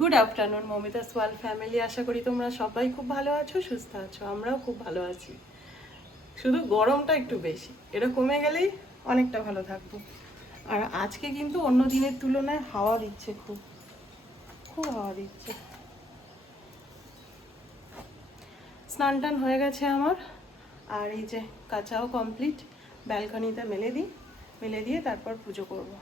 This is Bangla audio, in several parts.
Good afternoon মমিতাস world family. আশা করি তোমরা সবাই খুব ভালো আছো, সুস্থ আছো। আমরাও খুব ভালো আছি, শুধু গরমটা একটু বেশি। এটা কমে গেলেই অনেকটা ভালো থাকবো। আর আজকে কিন্তু অন্য দিনের তুলনায় হাওয়া দিচ্ছে, খুব খুব হাওয়া দিচ্ছে। স্নান টান হয়ে গেছে আমার, আর এই যে কাচাও কমপ্লিট। ব্যালকনিতে মেলে দিয়ে তারপর পুজো করবো।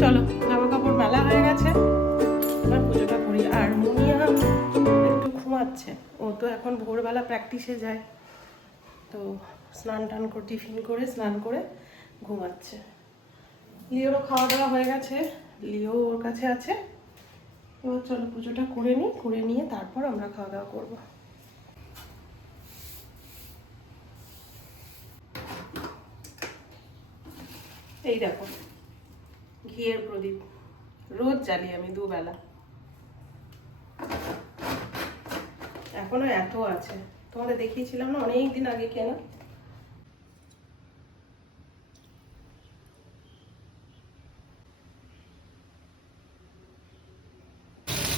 চলো, জামা কাপড় মেলা হয়ে গেছে, এবার পুজোটা করি। আর মুনিয়া একটু ঘুমাচ্ছে, ও তো এখন ভোরবেলা প্র্যাকটিসে যায়, তো স্নান টান করে টিফিন করে স্নান করে ঘুমাচ্ছে। লিওরও খাওয়া দাওয়া হয়ে গেছে, লিও ওর কাছে আছে। এবার চলো পুজোটা করে নিয়ে তারপর আমরা খাওয়া দাওয়া করবো। এই দেখো ঘিয়ের প্রদীপ, রোজ জ্বালি আমি দুবেলা, এখনো এত আছে। তোমাদের দেখিয়েছিলাম না অনেক দিন আগে কেনা।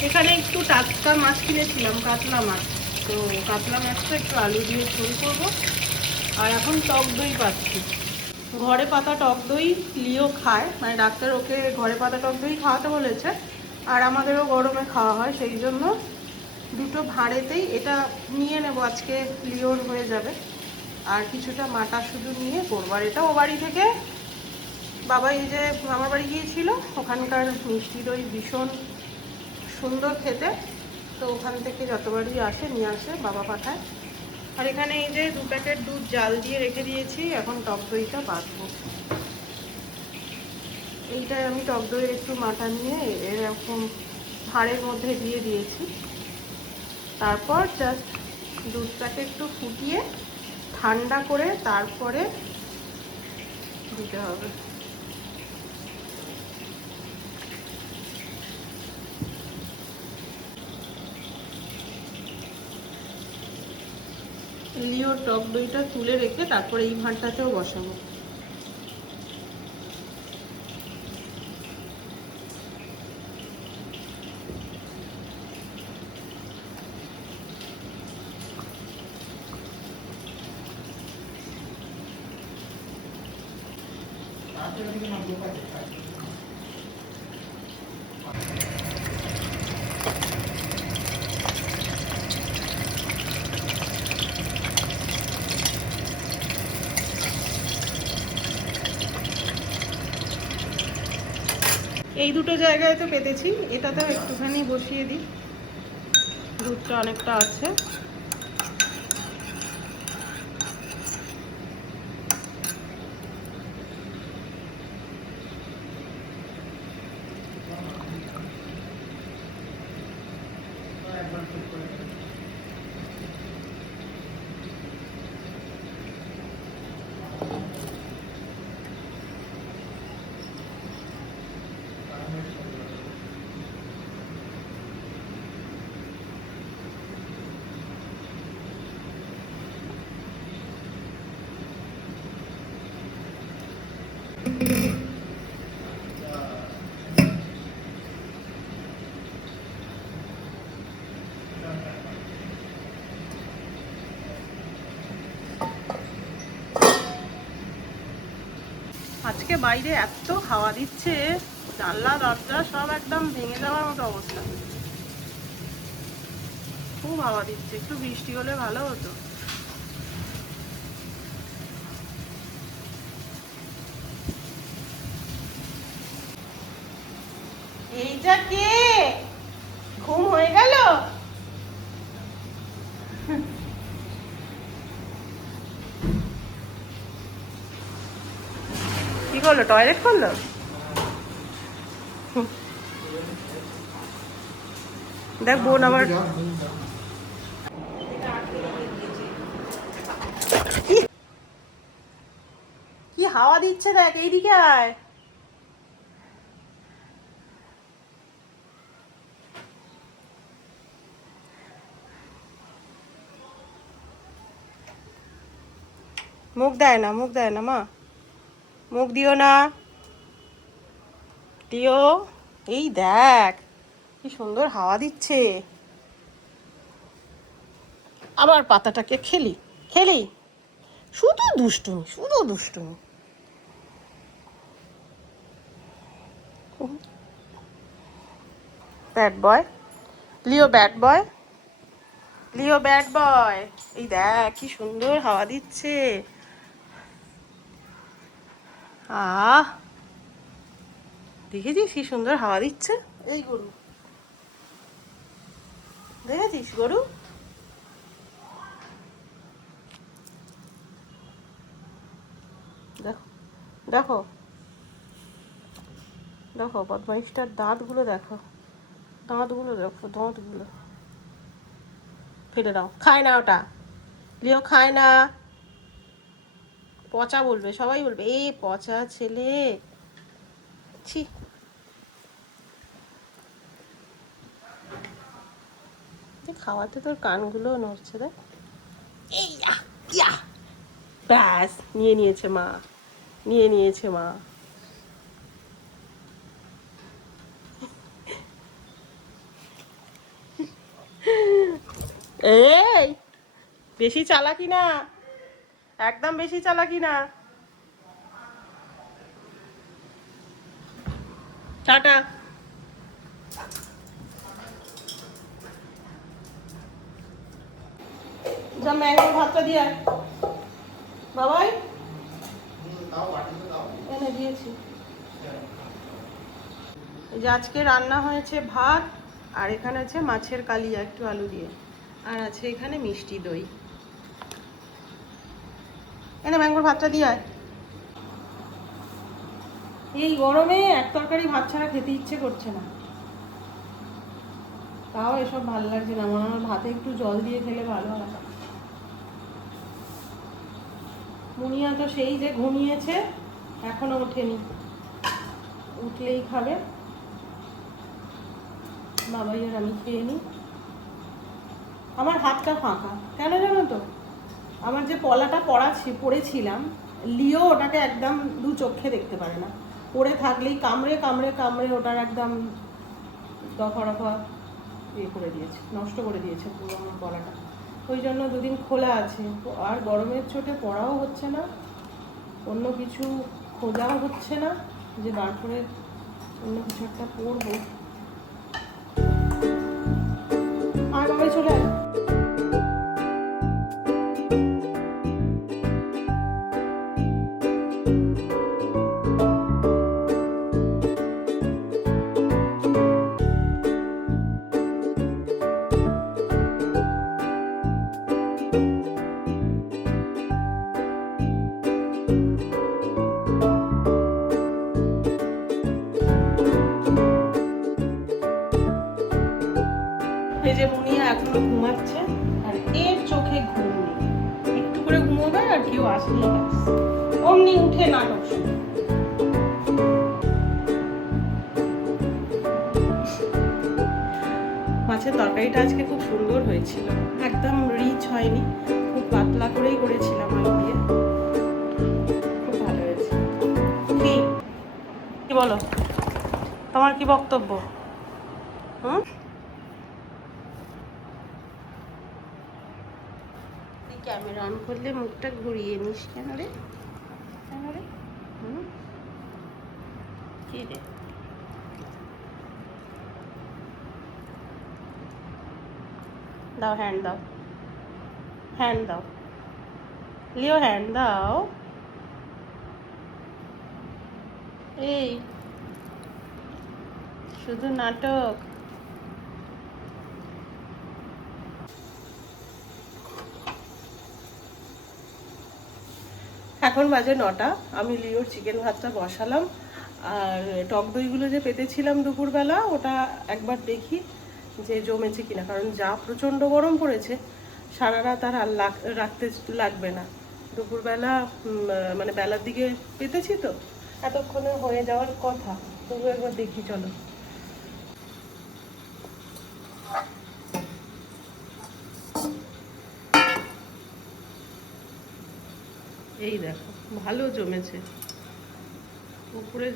এখানে একটু টাটকা মাছ কিনেছিলাম, কাতলা মাছ। তো কাতলা মাছটা একটু আলু দিয়ে ঝোল করবো। আর এখন টক দই পাচ্ছি, ঘরে পাতা টক দই লিও খায়, মানে ডাক্তার ওকে ঘরে পাতা টক দই খাওয়াতে বলেছে। আর আমাদেরও গরমে খাওয়া হয়, সেই জন্য দুটো ভাঁড়েতেই এটা নিয়ে নেবো আজকে, লিওর হয়ে যাবে। আর কিছুটা মাটা শুধু নিয়ে করবো। আর এটা ও বাড়ি থেকে বাবা এই যে মামার বাড়ি গিয়েছিল, ওখানকার মিষ্টি দই ভীষণ সুন্দর খেতে, তো ওখান থেকে যতবারই আসে নিয়ে আসে, বাবা পাঠায়। আর এখানে এই যে 2 প্যাকেট দুধ জাল দিয়ে রেখে দিয়েছি, এখন টক দইটা বাঁধবো। এইটাই আমি টক দইয়ের একটু মাটা নিয়ে এরকম ভাঁড়ের মধ্যে দিয়ে দিয়েছি। তারপর জাস্ট দুধটাকে একটু ফুটিয়ে ঠান্ডা করে তারপরে দিতে হবে। লিওর টক দইটা তুলে রেখে তারপরে এই ভাঁড়টাতেও বসাবো। এই দুটো জায়গায় তো পেতেছি, এটাতেও একটুখানি বসিয়ে দিই, দুধটা অনেকটা আছে। থেকে বাইরে এত হাওয়া দিচ্ছে, জানলা দরজা সব একদম ভেঙে যাওয়ার মতো অবস্থা। খুব হাওয়া দিচ্ছে, একটু বৃষ্টি হলে ভালো হতো। এইটা কে? ঘুম হয়ে গেল? কি করলো, টয়লেট করলো? দেখ বোন আবার কি হাওয়া দিচ্ছে, দেখ এইদিকে আয়। মুখ দেয় না, মুখ দেয় না মা, মুখ দিও না, দিও। এই দেখ কি সুন্দর হাওয়া দিচ্ছে। আবার পাতাটাকে খেলি খেলি, শুধু দুষ্টুমি, শুধু দুষ্টুমি। ব্যাড বয়, লিও ব্যাড বয়, লিও ব্যাড বয়। এই দেখ কি সুন্দর হাওয়া দিচ্ছে। আহ, দেখেছিস কি সুন্দর হাওয়া দিচ্ছে? এই গরু, দেখেছিস গরু? দেখো দেখো দেখো বদমাইশটার দাঁতগুলো দেখো, দাঁতগুলো দেখো, দাঁতগুলো। ফেলে দাও, খায় না ওটা, লিও খায় না। পচা বলবে, সবাই বলবে এ পচা ছেলে, ছি। খাওয়াতে তোর কানগুলো নড়ছে, দেখ। এই ইয়া, ব্যাস নিয়ে নিয়েছে মা, নিয়ে নিয়েছে মা। এই বেশি চালাকি না, একদম বেশি চালাকি না। টাটা। যা ম্যাঙ্গোর ভাতটা দিয়ে বাবাই, এনে দিয়েছি। এই যে আজকে রান্না হয়েছে ভাত, আর এখানে আছে মাছের কালিয়া একটু আলু দিয়ে, আর আছে এখানে মিষ্টি দই। এনে ম্যাঙ্গোর ভাতটা দিয়ে আয়। এই গরমে এক তরকারি ভাত ছাড়া খেতে ইচ্ছে করছে না, তাও এসব ভালো লাগছে না। মনে হয় ভাতে একটু জল দিয়ে খেলে ভালো হয়। মুনিয়া তো সেই যে ঘুমিয়েছে, এখনো ওঠেনি, উঠলেই খাবে। বাবাই আর আমি খেয়ে নিই। আমার হাতটা ফাঁকা কেন জানো তো? আমার যে পলাটা পড়েছিলাম, লিও ওটাকে একদম দু চোখে দেখতে পারে না। পড়ে থাকলেই কামড়ে কামড়ে কামড়ে ওটার একদম দফা রফা ইয়ে করে দিয়েছে, নষ্ট করে দিয়েছে পুরো আমার পলাটা। ওই জন্য দুদিন খোলা আছে। আর গরমের চোটে পড়াও হচ্ছে না, অন্য কিছু খোঁজাও হচ্ছে না যে বার করে অন্য কিছু একটা পড়বো। আর বাবাই চলে আয়। এই যে মুনিয়া এখনো ঘুমাচ্ছে, আর এর চোখে ঘুম নেই। একটু করে ঘুমোবে আর কেউ আসলেই ব্যাস অমনি উঠে নাটক শুরু। মাছের তরকারিটা আজকে খুব সুন্দর হয়েছিল, একদম রিচ হয়নি, খুব পাতলা করেই করেছিলাম আলু দিয়ে, খুব ভালো হয়েছে। কি কি বলো, তোমার কি বক্তব্য? হুম, ক্যামেরা অন করলে মুখটা ঘুরিয়ে নিস কেন রে? কেন রে? হুম, কি রে, দাও হ্যান্ড দাও, হ্যান্ড দাও লিও, হ্যান্ড দাও। এই শুধু নাটক। এখন বাজে 9টা। আমি লিওর চিকেন ভাতটা বসালাম, আর টক দইগুলো যে পেতেছিলাম দুপুরবেলা ওটা একবার দেখি যে জমেছে কিনা, কারণ যা প্রচণ্ড গরম পড়েছে সারা রাত আর রাখতে লাগবে না। দুপুরবেলা মানে বেলার দিকে পেতেছি তো এতক্ষণে হয়ে যাওয়ার কথা, তবু একবার দেখি চলো। এই দেখো ভালো জমেছে উপরে।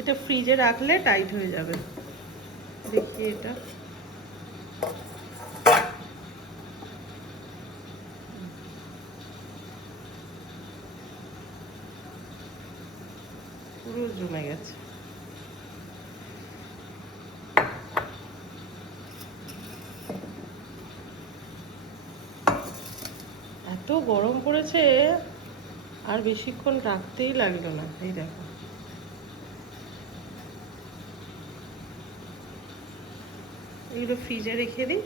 এটা ফ্রিজে রাখলে টাইট হয়ে যাবে। দেখি এটা পুরো জমে গেছে। এত গরম পড়েছে আর বেশিক্ষণ রাখতেই লাগলো না। এই দেখো এগুলো ফ্রিজে রেখে দিই।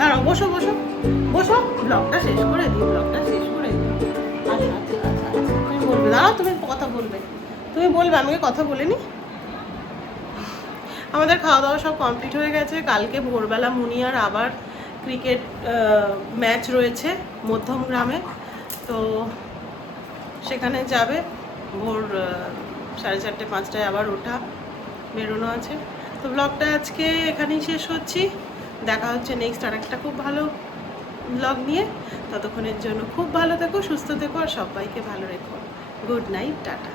দাঁড়াও, বসো বসো বসো, ব্লগটা শেষ করে দিই, ব্লগটা শেষ করে দিই। আচ্ছা আচ্ছা আচ্ছা আচ্ছা, তুমি বলবে, দাঁড়াও তুমি কথা বলবে, তুমি বলবে, আমাকে কথা বলিনি। আমাদের খাওয়া দাওয়া সব কমপ্লিট হয়ে গেছে। কালকে ভোরবেলা মুনিয়ার আবার ক্রিকেট ম্যাচ রয়েছে মধ্যমগ্রামে, তো সেখানে যাবে। ভোর 4:30 5টায় আবার ওঠা বেরোনো আছে। তো ব্লগটা আজকে এখানেই শেষ করছি। দেখা হচ্ছে নেক্সট আর একটা খুব ভালো ব্লগ নিয়ে। ততক্ষণের জন্য খুব ভালো থেকো, সুস্থ থেকো, আর সবাইকে ভালো রেখো। Good night, tata.